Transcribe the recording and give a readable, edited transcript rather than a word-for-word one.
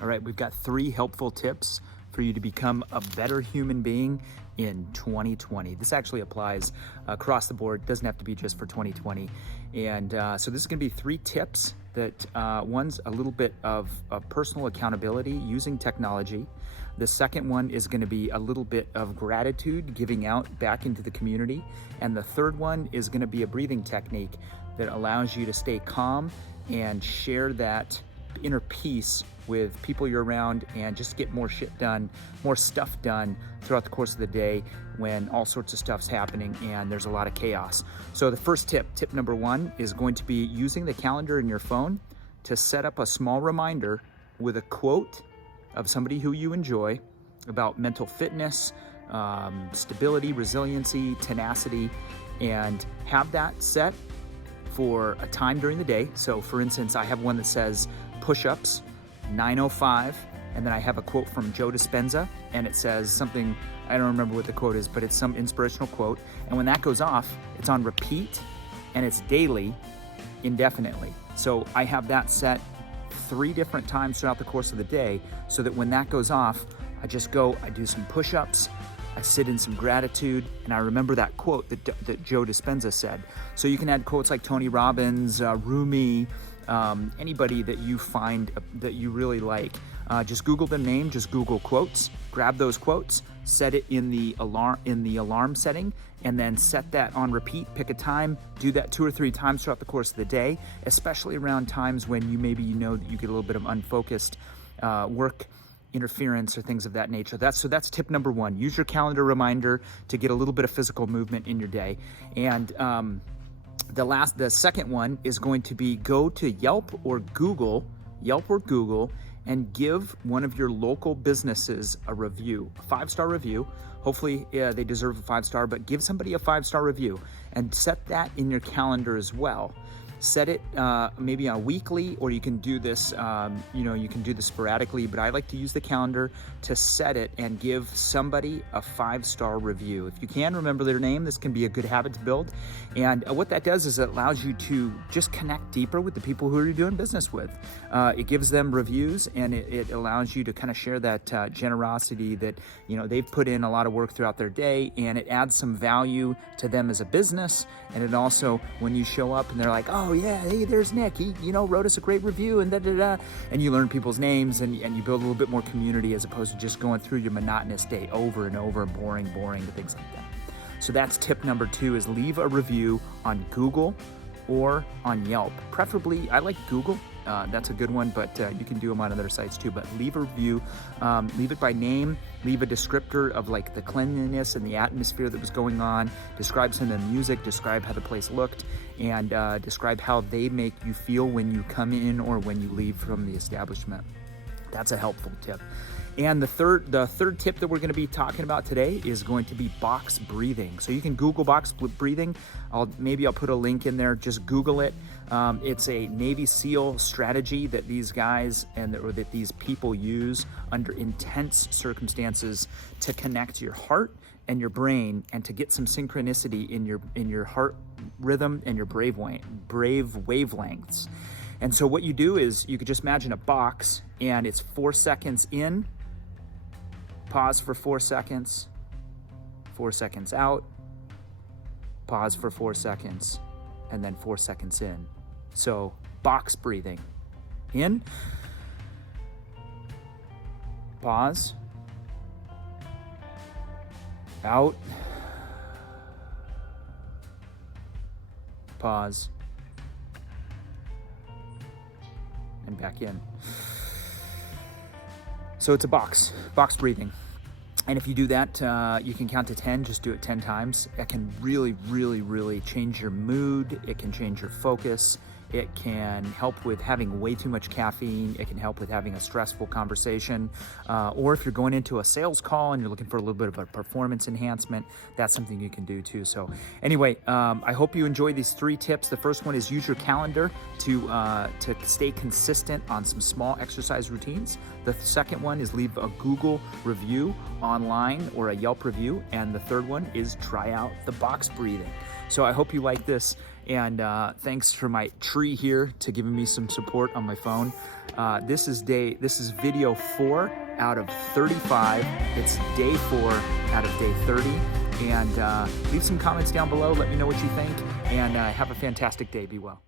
All right, we've got 3 helpful tips for you to become a better human being in 2020. This actually applies across the board. It doesn't have to be just for 2020. And so this is gonna be 3 tips that one's a little bit of personal accountability using technology. The second one is gonna be a little bit of gratitude, giving out back into the community. And the third one is gonna be a breathing technique that allows you to stay calm and share that inner peace with people you're around and just get more shit done, more stuff done throughout the course of the day when all sorts of stuff's happening and there's a lot of chaos. So the first tip number 1, is going to be using the calendar in your phone to set up a small reminder with a quote of somebody who you enjoy about mental fitness, stability, resiliency, tenacity, and have that set for a time during the day. So for instance, I have one that says push-ups, 9:05, and then I have a quote from Joe Dispenza, and it says something, I don't remember what the quote is, but it's some inspirational quote. And when that goes off, it's on repeat, and it's daily, indefinitely. So I have that set 3 different times throughout the course of the day, so that when that goes off, I just go, I do some push-ups, I sit in some gratitude, and I remember that quote that Joe Dispenza said. So you can add quotes like Tony Robbins, Rumi, anybody that you find that you really like. Just Google the name, just Google quotes, grab those quotes, set it in the alarm setting, and then set that on repeat. Pick a time, do that 2 or 3 times throughout the course of the day, especially around times when that you get a little bit of unfocused work interference or things of that nature. That's tip number 1. Use your reminder to get a little bit of physical movement in your day. And the second one is going to be go to Yelp or Google, and give one of your local businesses a review, a 5-star review. Hopefully they deserve a 5-star, but give somebody a 5-star review and set that in your calendar as well. Set it maybe on a weekly, or you can do this, you can do this sporadically, but I like to use the calendar to set it and give somebody a 5-star review. If you can remember their name, this can be a good habit to build. And what that does is it allows you to just connect deeper with the people who you're doing business with. It gives them reviews, and it allows you to kind of share that generosity that, they've put in a lot of work throughout their day, and it adds some value to them as a business. And it also, when you show up and they're like, oh yeah, hey, there's Nick, he wrote us a great review, and and you learn people's names, and you build a little bit more community as opposed to just going through your monotonous day over and over, boring, things like that. So that's tip number 2, is leave a review on Google or on Yelp. Preferably, I like Google. That's a good one, but you can do them on other sites too. But leave a review, leave it by name, leave a descriptor of like the cleanliness and the atmosphere that was going on, describe some of the music, describe how the place looked, and describe how they make you feel when you come in or when you leave from the establishment. That's a helpful tip. And the third tip that we're going to be talking about today is going to be box breathing. So you can Google box breathing. I'll put a link in there. Just Google it. It's a Navy SEAL strategy that these guys that these people use under intense circumstances to connect your heart and your brain, and to get some synchronicity in your heart rhythm and your brave wavelengths. And so what you do is you could just imagine a box, and it's 4 seconds in, pause for 4 seconds, 4 seconds out, pause for 4 seconds, and then 4 seconds in. So box breathing. In, pause, out, pause, and back in. So it's a box breathing. And if you do that, you can count to 10, just do it 10 times. It can really, really, really change your mood. It can change your focus. It can help with having way too much caffeine. It can help with having a stressful conversation. Or if you're going into a sales call and you're looking for a little bit of a performance enhancement, that's something you can do too. So anyway, I hope you enjoy these 3 tips. The first one is use your calendar to stay consistent on some small exercise routines. The second one is leave a Google review online or a Yelp review. And the third one is try out the box breathing. So I hope you like this, And thanks for my tree here to giving me some support on my phone. This is video 4 out of 35. It's day 4 out of day 30. And leave some comments down below. Let me know what you think. And have a fantastic day. Be well.